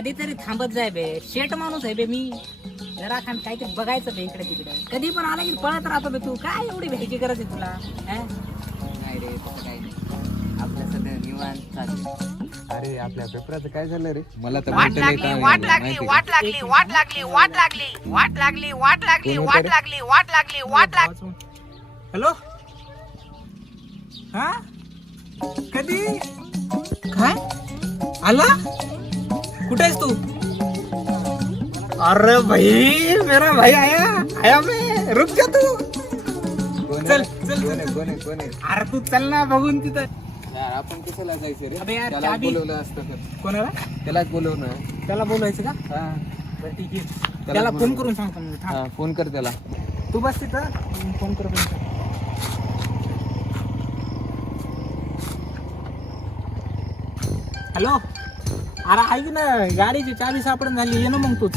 कधीतरी थांबत जाय बे, शेट माणूस आहे बे मी. जरा खान काहीतरी बघायचं बे इकडे तिकडे. कधी पण आला की पळत राहतो बे तू. काय एवढी भ्यायची गरज आहे तुला? नाही रे तसं काही नाही, आपलं सध्या निवांत चालू. अरे आपल्या पेपराचं काय झालं रे? मला तर वाट लागली वाट लागली वाट लागली वाट लागली वाट लागली वाट लागली वाट लागली वाट लागली वाट लागली वाट लागली. हॅलो, हा कधी काय आला? कुठे आहेस तू? अरे भाई मेरा भाई आया मैं, रुक जा तू. चल चल कोण आहे? अरे तू चल ना बघून तिथं. यार आपण कशाला जायचं रे? अबे यार, त्याला चाबी- बोलवलं असतं तर. कोणाला? त्यालाच बोलवणं. त्याला बोलायचं का? हा बरं ठीक आहे, त्याला फोन करून सांगतो मी. थांब. हा, फोन कर त्याला. तू बस तिथं, मी फोन करतो. हॅलो, अरे ऐक ना, गाडीची चाबी सापडून झाली, ये ना मग तूच.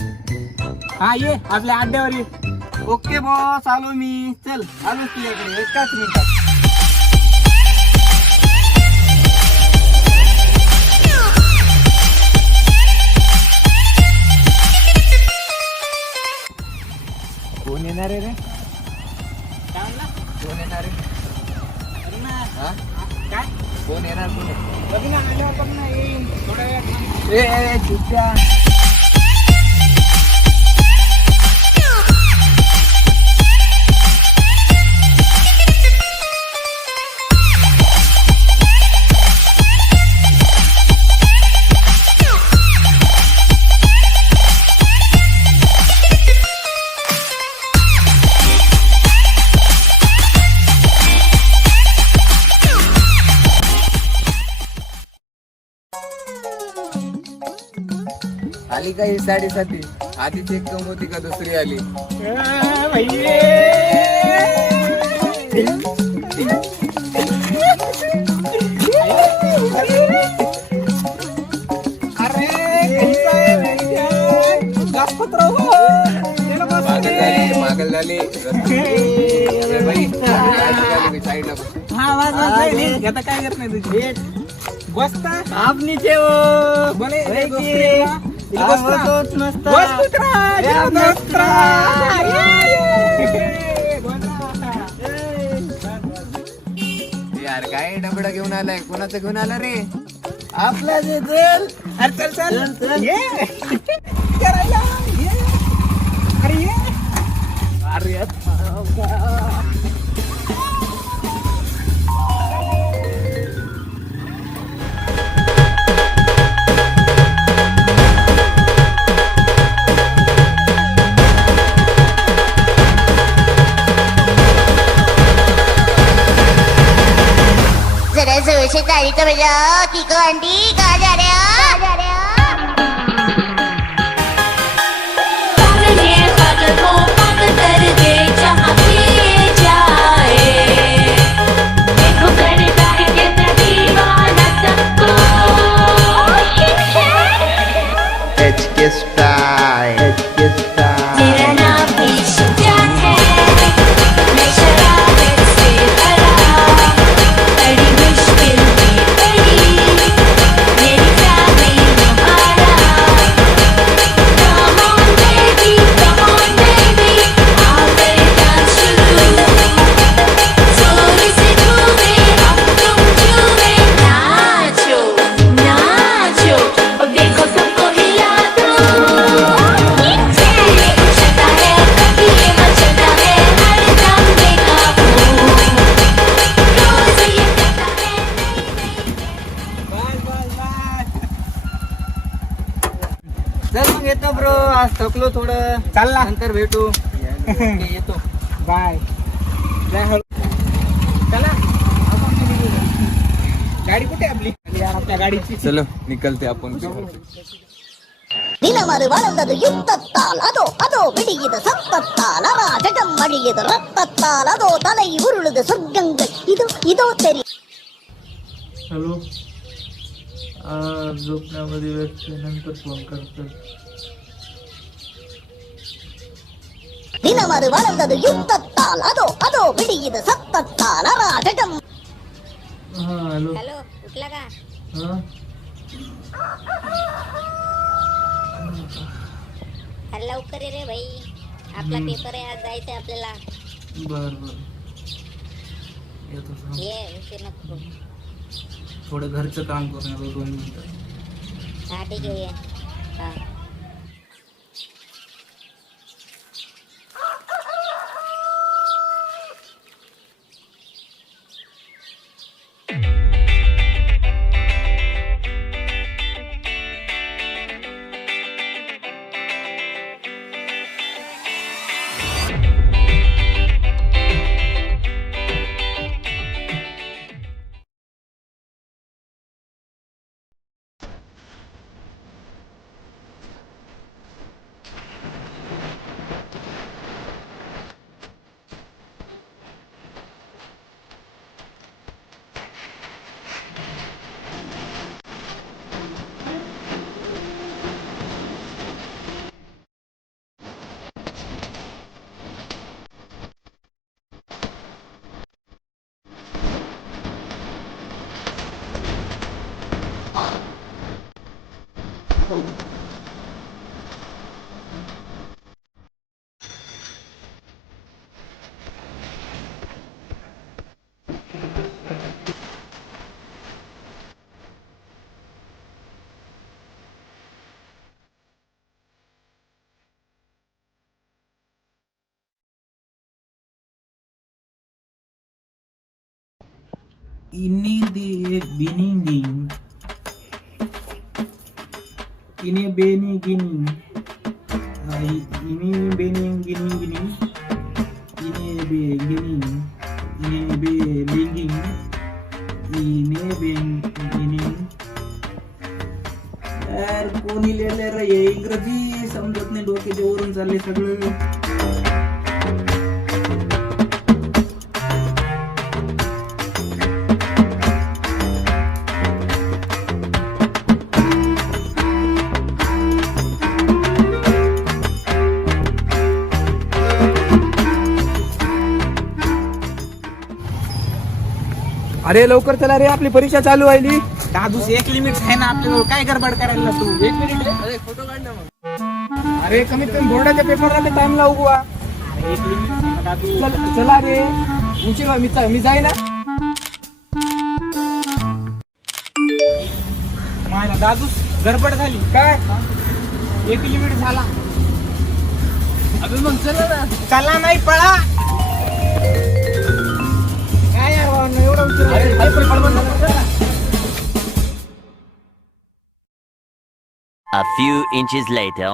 हा ये आपल्या अड्ड्यावर ये. ओके बॉस, आलो मी. चल आलो तुझ्याकडे एकाच मिनिटात. कोण येणार आहे रे? काय म्हणला? कोण येणार आहे? अरे ना, हा? काय कोण येणार? कोण? बघ ना, आल्यावर बघ ना, येईन थोड्या वेळात. ए चुट्या. आली का ही साडेसाती? आधीच एक कम होती का दुसरी आली? मागल झाली साईडला. आता काय करत नाही तुझी बसता आपनी चे बोले यार काय डबडा घेऊन आलाय? कोणाचं घेऊन आला रे? आपला जे चल. अरे चल चल ये करायला ये. अरे ये. अरे जरा जवळचे तारी तर बजा की को आंटी कहाँ जा रहे हो? पागल है पागल को पागल कर दे जहाँ भी ये जाए. देखो करता है कैसा दीवाना सबको. HK style. तेरा नाम भी शुजात है. मैं शरारत से भरा. बड़ी मुश्किल में पड़ी. मेरी फैमिली तुम्हारा. Come on baby, come on baby. आओ करें डांस शुरू. जोर से झूमे, अब तुम झूमे. Nacho, nacho. अब देखो सबको हिला दो. ये उछलता है, कभी ये मचलता है. हर दम बेकाबू. रोज ये करता है. चल मग येतो ब्रो, आज थकलो थोडं. चालला नंतर भेटू. ओके, येतो. बाय. चला आपण किती गेलो? गाडी कुठे आहे आपली? यार आपल्या गाडीची. चलो निकलते आपण. ದಿನಮರು ಬಳದದು ಯುದ್ಧತ್ತಾಲ್ ಅದೋ ಬಿಡಿಯಿದ ಸತ್ತತ್ತಾಲ್ ಅರಾಜಕಂ ಮಡಿಯಿದ ರಕ್ತತ್ತಾಲ್ ಅದೋ ತಲೆ ಉರುಳಿದ ಸ್ವರ್ಗಂಗಳು ಇದೋ ತೆರಿ. हॅलो, झोपण्यामध्ये व्यक्त नंतर फोन करतो. ದಿನಮರು ಬಳದದು ಯುದ್ಧತ್ತಾಲ್ ಅದೋ ಬಿಡಿಯಿದ ಸತ್ತತ್ತಾಲ್ ಅರಾಜಕಂ. हा हॅलो. हॅलो, उठला का? हा अरे लवकर ये रे भाई, आपला पेपर आहे, आज जायचंय आपल्याला. बर बर येतो सांग. ये उशीर नको करू. थोडं घरचं काम करून येतो 2 मिनिटं. हा ठीक आहे ये. हा. Ini di bininging. Ini bening gini. Ini bening gini. Ini be gini. Ini be linging. Ini beng gini. यार कोणी लिहिलंय रे हे इंग्रजी समजत नाही डोक्याच्या वरून चालले सगळं. अरे लवकर चला रे, आपली परीक्षा चालू व्हायली. दादूस एक लिमिट आहे ना आपल्याजवळ, काय गडबड करायला तू. 1 मिनिट. अरे फोटो काढ ना मग. अरे कमीत कमी बोर्डाच्या पेपरला टाइम लावू बुवा. एक लिमिट दादू. चला रे, उशीर व्हा, मी जाईना. माझ्या दादूस गडबड झाली काय 1 लिमिट झाला. अबे मग चला ना. चला नाही पळा. काय यार भावना, एवढा उशीर. अरे पेपर पडवून चला. A few inches later.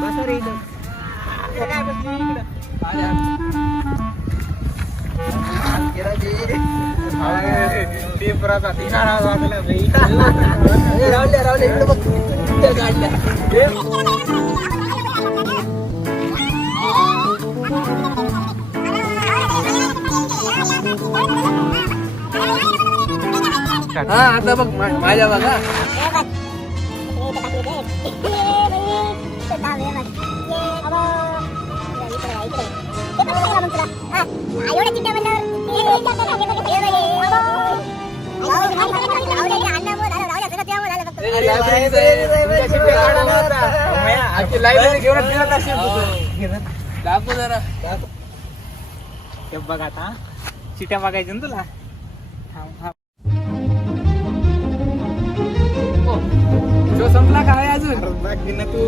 बसा रे इथं. काय बसली इकडं. पेपराचा ठिकाणा लागला भाई. राहुल इकडे बघ. कुठे काढल्या. हा आता बघ माझ्या बघा. लायब्ररी घेऊन फिरत असेल. दाखव जरा. हे बघ आता चिट्या बघायच्या ना तुला. जो संपला काय अजून बाकी ना तू.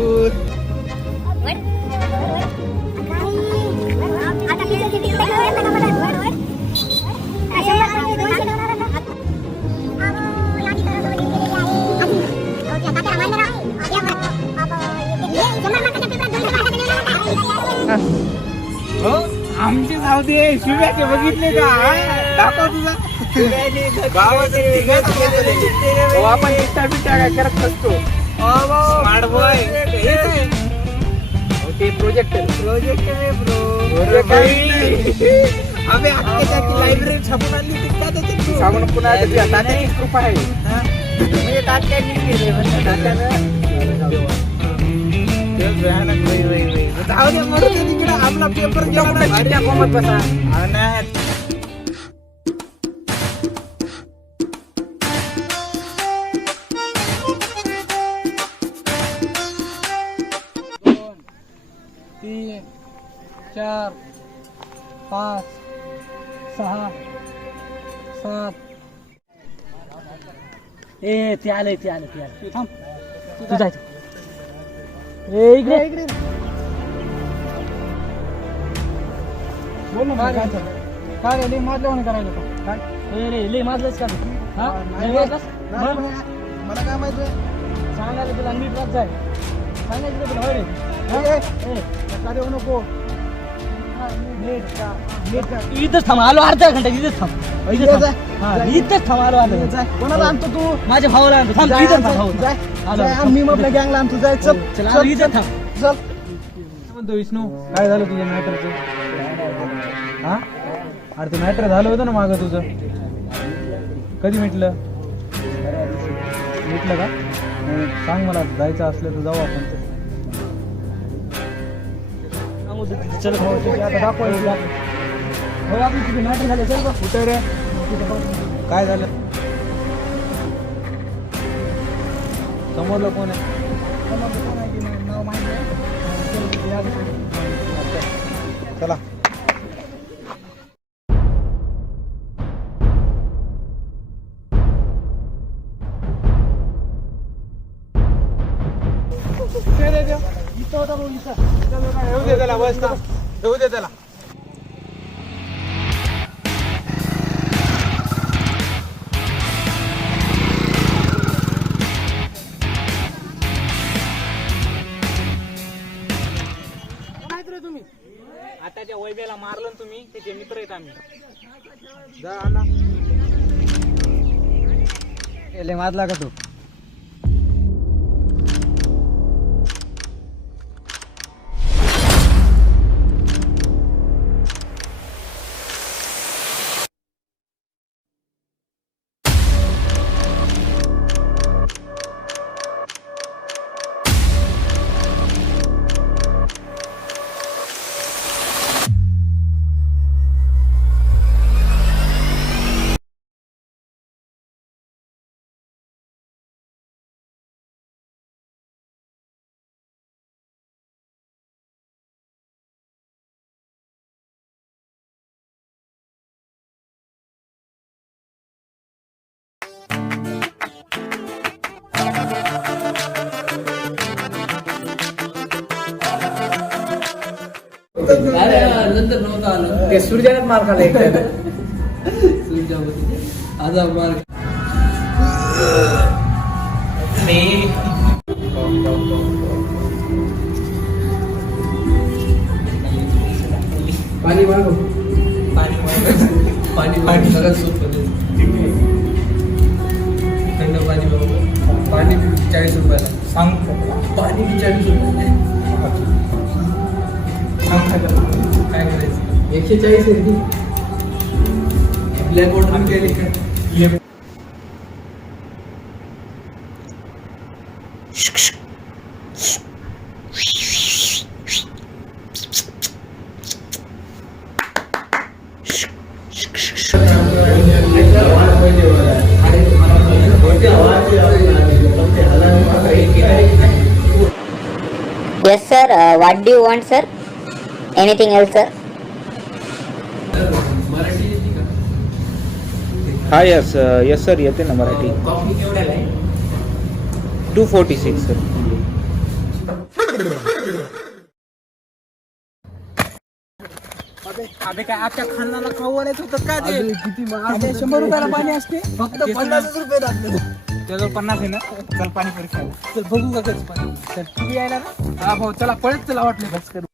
आमचे जाऊ दे. शिव्याचे बघितले का. दाखव तुझा. आपण इष्टा बिष्टा काय करत नसतो. Smart boy. ते प्रोजेक्ट रे ब्रो. अबे अख्ख्याची लायब्ररी छापून आणली होती का त्याच्यात तू. सामान पुन्हा तात्याची कृपा आहे. म्हणजे तात्याने केले. भयानक वय. जाऊ दे मरू दे तिकडे आपला पेपर गेला ना चिट्ट्या कोंबत बसा. हा ना. तीन 4 5 6 7. ते आले थांब तू जायचं इकडे बोल ना काय झालं? काय रे लई माजल्यावानी करायला का? काय लय माझलंच का तू? हा? लय वाजलास? मग? मला काय माहिती सांगायचं तुला नीट राहत जाय सांगायचं तुला होय रे का देऊ नको इथंच थांब आलो अर्धा घंटा इथंच थांब इथंच थांब आलो अर्धा घंटा कोणाला आणतो तू माझ्या भावाला आणतो थांब इथंच थांब आलो. मी आपल्या गँगला आणतो जाय चल चल आलो इथंच थांब चल. म्हणतो विष्णू काय झालं तुझ्या मॅटरचं? हा अरे ते मॅटर झालं होतं ना मागं तुझं. कधी मिटलं का? सांग मला जायचं असलं तर जाऊ आपण. चल आता दाखवायचं हो आपली तुझे मॅटर झाले चल बघ कुठे रे? काय झालं? समोरलं कोण आहे? चला येऊ दे त्याला बस ना येऊ दे त्याला. आताच्या वैभ्याला मारलं ना तुम्ही त्याचे मित्र आहेत आम्ही. जा अण्णा. लय माजला का तू? नंतर नव्हतं आलं ते सूर्याने मार खाला एक आज मार पाणी मागव पाणी सगळ्यात सोपं थंड पाणी बघू पाणी 40 रुपयाला सांग पाणी 40 रुपये काय करायचं 140 आहे ती ब्लॅक वॉटर केली का Yes sir, what do you want sir? Anything else sir? Marathi येते का हा यस सर येते ना मराठी. कॉफी केवढ्याला आहे 246 सर. अबे काय आजच्या खानाला खाऊ आणायचं होतं का ते किती 100 रुपयाला पाणी असते फक्त 50 रुपये लागले. त्याजवळ 50 आहे ना. चल पाणी परीक्षा चल बघू का कधी पाणी. चल तुम्ही यायला ना हा भाऊ चला पळत चला वाटले बस करू.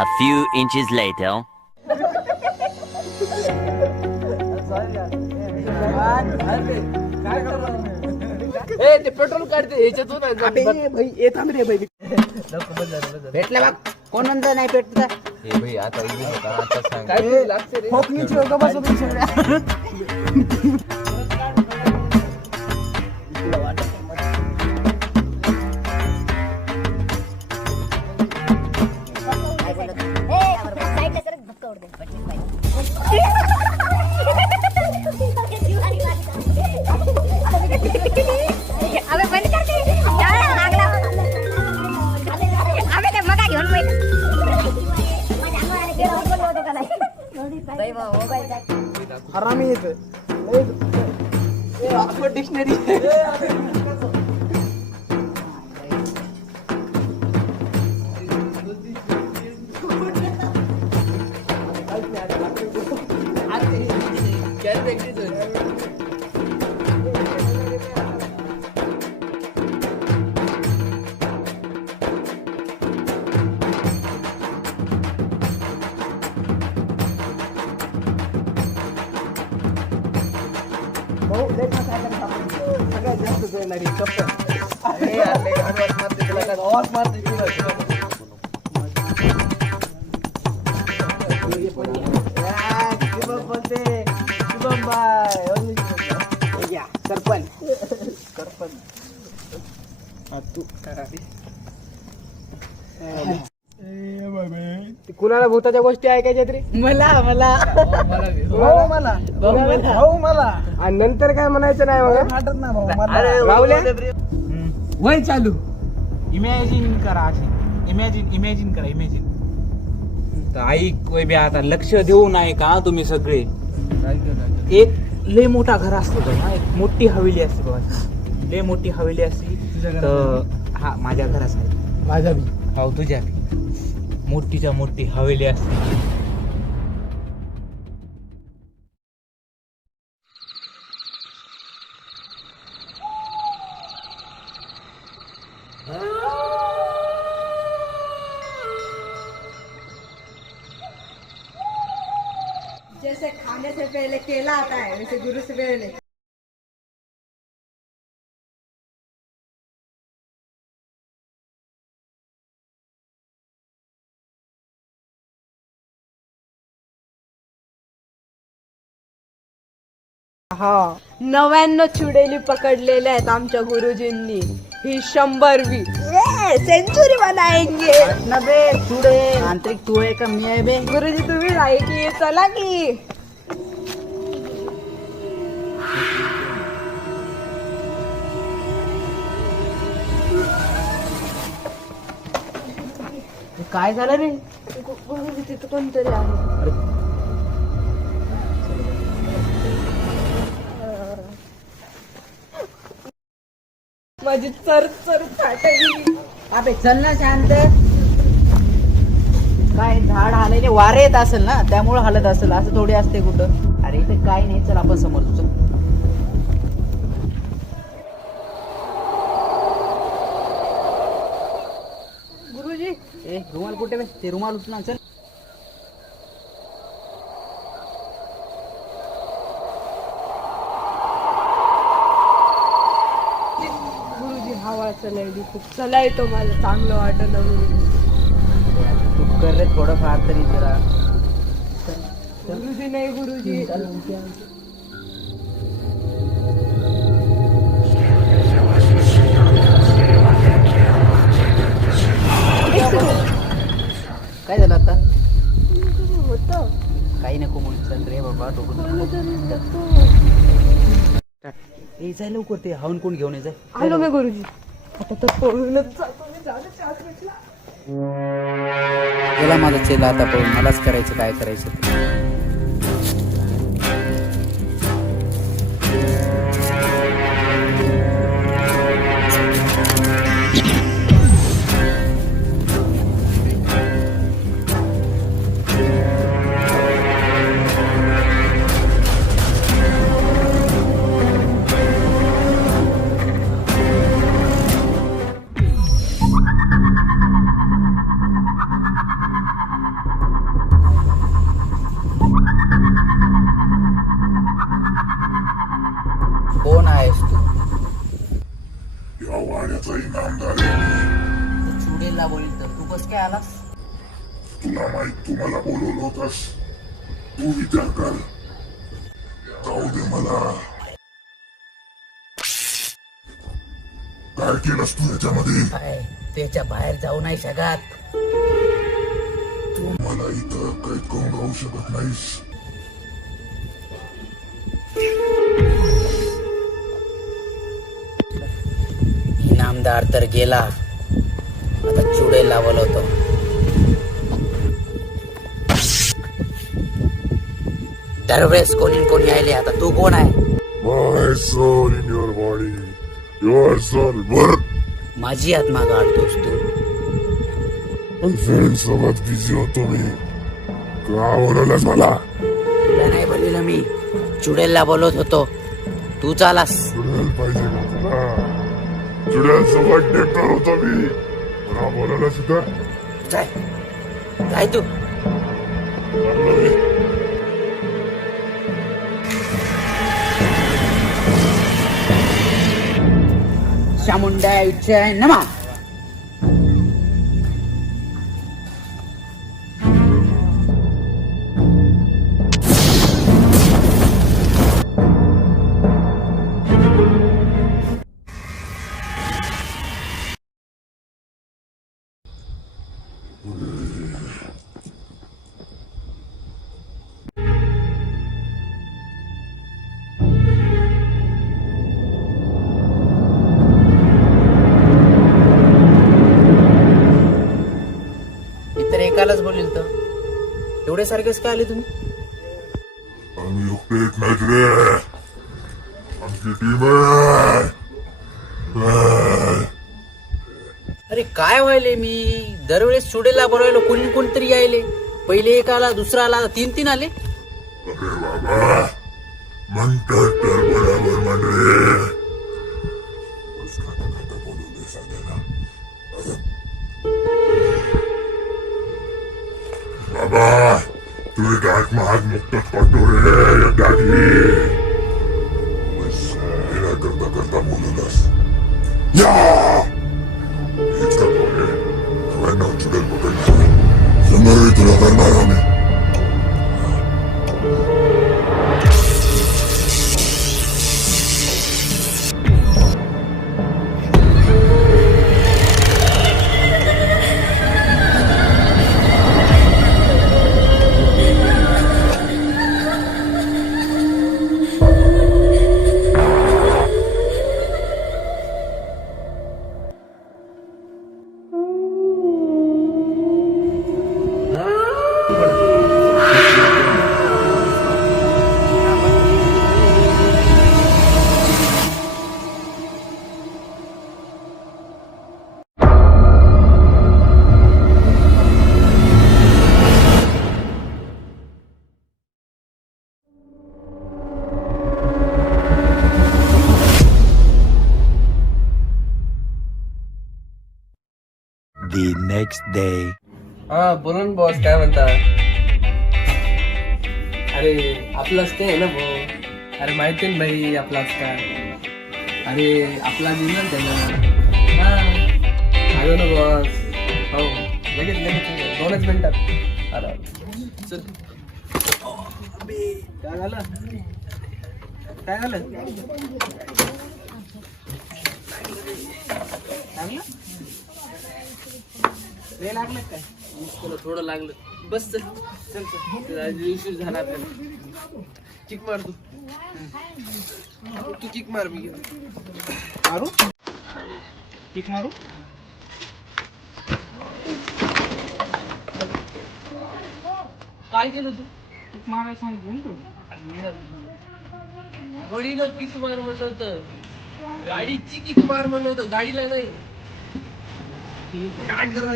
A few inches later. ते पेट्रोल काढते ह्याच्यातून भेटलं बघ कोण म्हणतं नाही भेटत अबे बंद कर दे एवढा लागला अबे ते मगा घेऊन हरामी येत डिक्शनरी सगळ्यात जास्त येणारी कुणाला भूताच्या गोष्टी ऐकायच्या तरी मला आणि नंतर काय म्हणायचं नाही मग वय चालू इमॅजिन करा अशी इमॅजिन करा तर ऐक वय बी आता लक्ष देऊ नाही का तुम्ही सगळे एक लय मोठा घर असतो बघा एक मोठी हवेली असते बघा लय मोठी हवेली असते तर हा माझ्या घरासाठी माझा बी हो तुझ्या मोठीच्या मोठी हवेली असते जैसे खाने से पहले केला आता है वैसे गुरु से पहले हा 99 चुडेली पकडलेले आहेत आमच्या गुरुजींनी ही 100वी सेंचुरी बनाएंगे नबे चुडे आंतरिक तू आहे का मी आहे बे गुरुजी तुम्ही आहे की चला की काय झालं रे गुरुजी तिथं कोणतरी आहे माझी चर फाटली अबे चल ना शांत काय झाड आलेले वारे येत असेल ना त्यामुळे हलत असेल असं थोडी असते कुठं अरे इथे काय नाही चल आपण समोर चल गुरुजी ए रुमाल कुठे बे ते रुमाल उचला चल गुरुजी हवा चलायली खूप चलायतो मला चांगलं वाटत तू कर रे थोडंफार तरी जरा गुरुजी नाही गुरुजी काय झालं आता होतं काही नको म्हणून चल रे बाबा ए जाय लवकर ते हाऊन कोण घेऊन ये जाय आलो मी गुरुजी आता तर पळूनच जातो मी जाऊ दे चाच भेटला गेला माझा चेला आता पळून मलाच करायचं काय करायचं ते. तुला बोलतो तर तू कस काय आलास? तुला माहित तू मला बोलवलं होतास. तू विचार कर. जाऊ दे मला. काय केलंस तू याच्यामध्ये? त्याच्या बाहेर जाऊ नाही शकत. तू मला इथं कैद करून राहू शकत नाहीस. इनामदार तर गेला, आता चुडे लावलं होतं. दरवेळेस कोणी आले, आता तू कोण आहे? My soul in your body. Your soul work. माझी आत्मा गाडतोस तू. सोबत बिझी होतो मी. का बोलवलंस मला? तुला नाही बोललेलं मी, चुडेलला बोलत होतो. तू चालास. चुडेल पाहिजे का तुला? चुडेल सोबत डेटर होतो मी. का बोलवलंस इथं? जाय तू. चाललो मी. चामुंडा इच्छा नमा. इतर एकालाच बोलेल तर एवढे सारखेच काय आले तुम्ही? आम्ही एकटे येत नाहीत रे. आमची टीम आहे. अरे काय व्हायले, मी दरवेळेस चुडेला बोलायलो, कोणतरी यायले. पहिले एक आला, दुसरा आला, तीन आले. अरे बाबा म्हणतात तर बरोबर म्हण रे. बस खाता बोलवले सगळ्यांना. बाबा तुम्ही गाठ महाग मुक्तच पडतो रे एकदाची. बस येण्या करता बोलवलंस. या इतका बोले सगळ्यांना चुडेल पकडणार. समोरही तुला करणार आम्ही. The next day. हा बोला ना बॉस, काय म्हणता? अरे आपलाच ते आहे ना भाऊ. अरे माहिती ना भाई आपलाच काय. अरे आपला दिला त्याला. हा आलो ना बॉस. हो लगेच 2च मिनिटात. अरे चल. काय झालं? लय लागलं काय? तुला थोडं लागलं. बस चल चल चल. उशीर झाला आपल्याला. किक मार तू. किक मार. मी मारू किक मारू. काय केलं तू? किक मारायला सांगितलं तू. गाडीला किक मार म्हणलं होतं. गाडीची किक मार म्हणलं होतं, गाडीला नाही. लागलं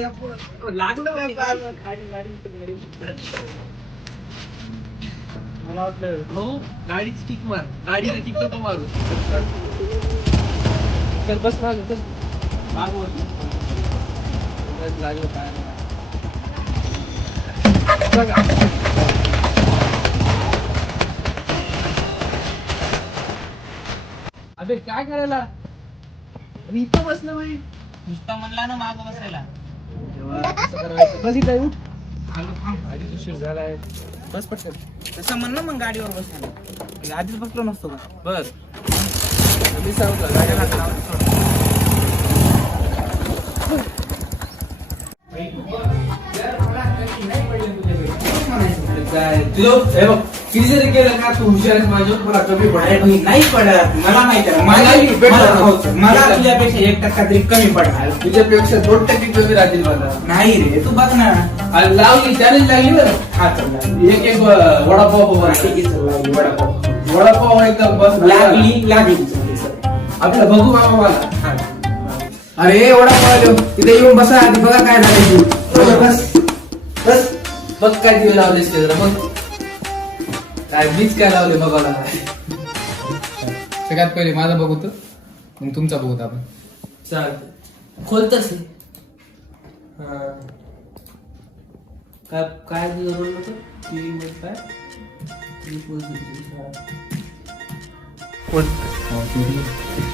मला वाटलं हो गाडीची किक मार. गाडीला किक नको मारू. चल बस माग. चल मागवर लागलं काय अबे काय करायला? इथं बसलं बाई. नुसता म्हणला ना मागं बसायला. बस इकडे उठ. आधीच उशीर झालाय. बस पटकन. तसं म्हण ना मग गाडीवर बसायला. आधीच बसलो नसतो का? बस मी सांगतो गाडीला काय तुझं हे बघ किती जरी केलं का तू हुशार आहेस माझ्या मला कमी पडाय नाही पडत मला माहिती आहे. मला तुझ्यापेक्षा 1% तरी कमी पडणार. तुझ्यापेक्षा 2% कमी राहतील मला. नाही रे तू बघ ना. आणि लावली चॅलेंज लागली बरं. हा चल एक वडापाव वडापाव एकदम बस लागली आपलं बघू बाबा मला. अरे वडापाव आलो तिथे येऊन बसा आधी बघा काय झालं तू. बस बस बघ काय दिवे लावलेस ते जरा बघ काय मीच काय लावले बघायला. सगळ्यात पहिले माझा बघतो मग तुमचा बघतो आपण. चालतं खोलतच काय काय जरूर काय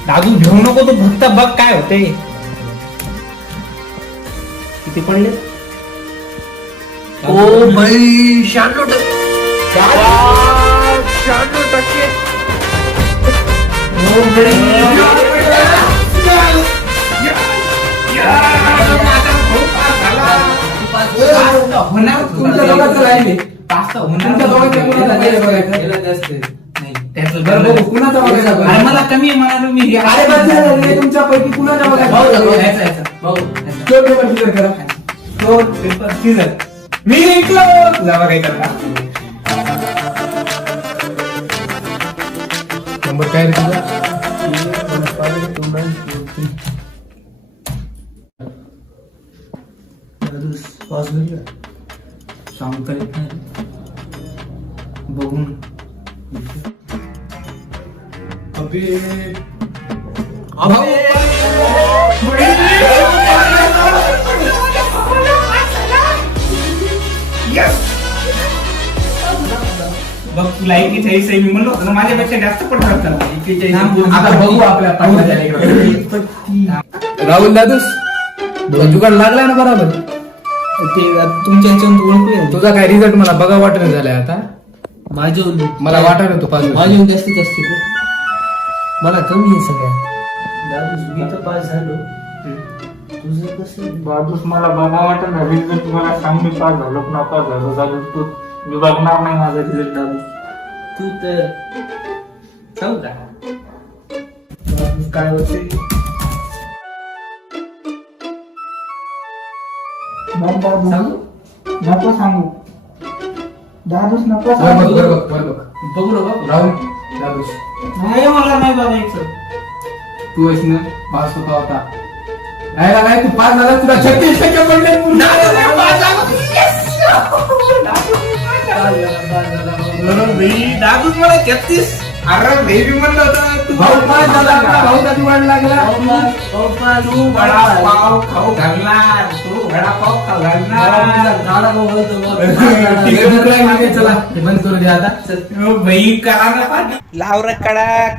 दादू घेऊ नको तू फक्त बघ काय होते. किती पडले? ओ भाई 96%. तुमच्या दोघांचं राहिले. तुमच्या दोघांच्या कुणाचा पहिले बघायचं जास्त बरं बघू कुणाचा बघायचा. मला कमी आहे म्हणालो मी. अरे बस तुमच्यापैकी कुणाचा बघायचा. स्टोर पेपर क्लिअर करा. स्टोर पेपर क्लिअर मी ऐकलो तुझा बघायचा का. नंबर काय रे तुझा. सांगता येत नाही बघून बघ तुला 41 आहे मी म्हणलो होतो ना माझ्यापेक्षा जास्त पडतात त्याला. आता बघू आपल्या राहुल दादूस जुगाड लागलाय ना बरोबर. ते तुमच्या ह्याच्यावर ओळखूया. तुझा काय रिझल्ट मला बघा वाटत झालाय आता. माझे मला वाटत होतो पाच माझे जास्तीत असते मला कमी आहे सगळ्या. मी तर पास झालो. तुझं कसं बाबूस मला बघा वाटत ना रिझल्ट मला सांग मी पास झालो ना पास झालो झालो तू मी बघणार नाही माझा रिझल्ट दादू. तू तर सांगू का काय होते सांगू नको सांगू दादूस नको बघू ना राहुल दादूस नाही मला नाही बघायचं. तू आहेस ना पास होता राहिला काय तू पास झाला तुला 36% पडले. दादूस मला 33. अरे बेबी म्हणलं होतं तू भाऊ पास झाला आपला भाऊचा जुगाड लागला. तू वडापाव खाऊ घालणार तू वडापाव खाऊ घालणार. चला हे बंद करू द्या आता. बाई करा ना पाणी लाव रे कडक.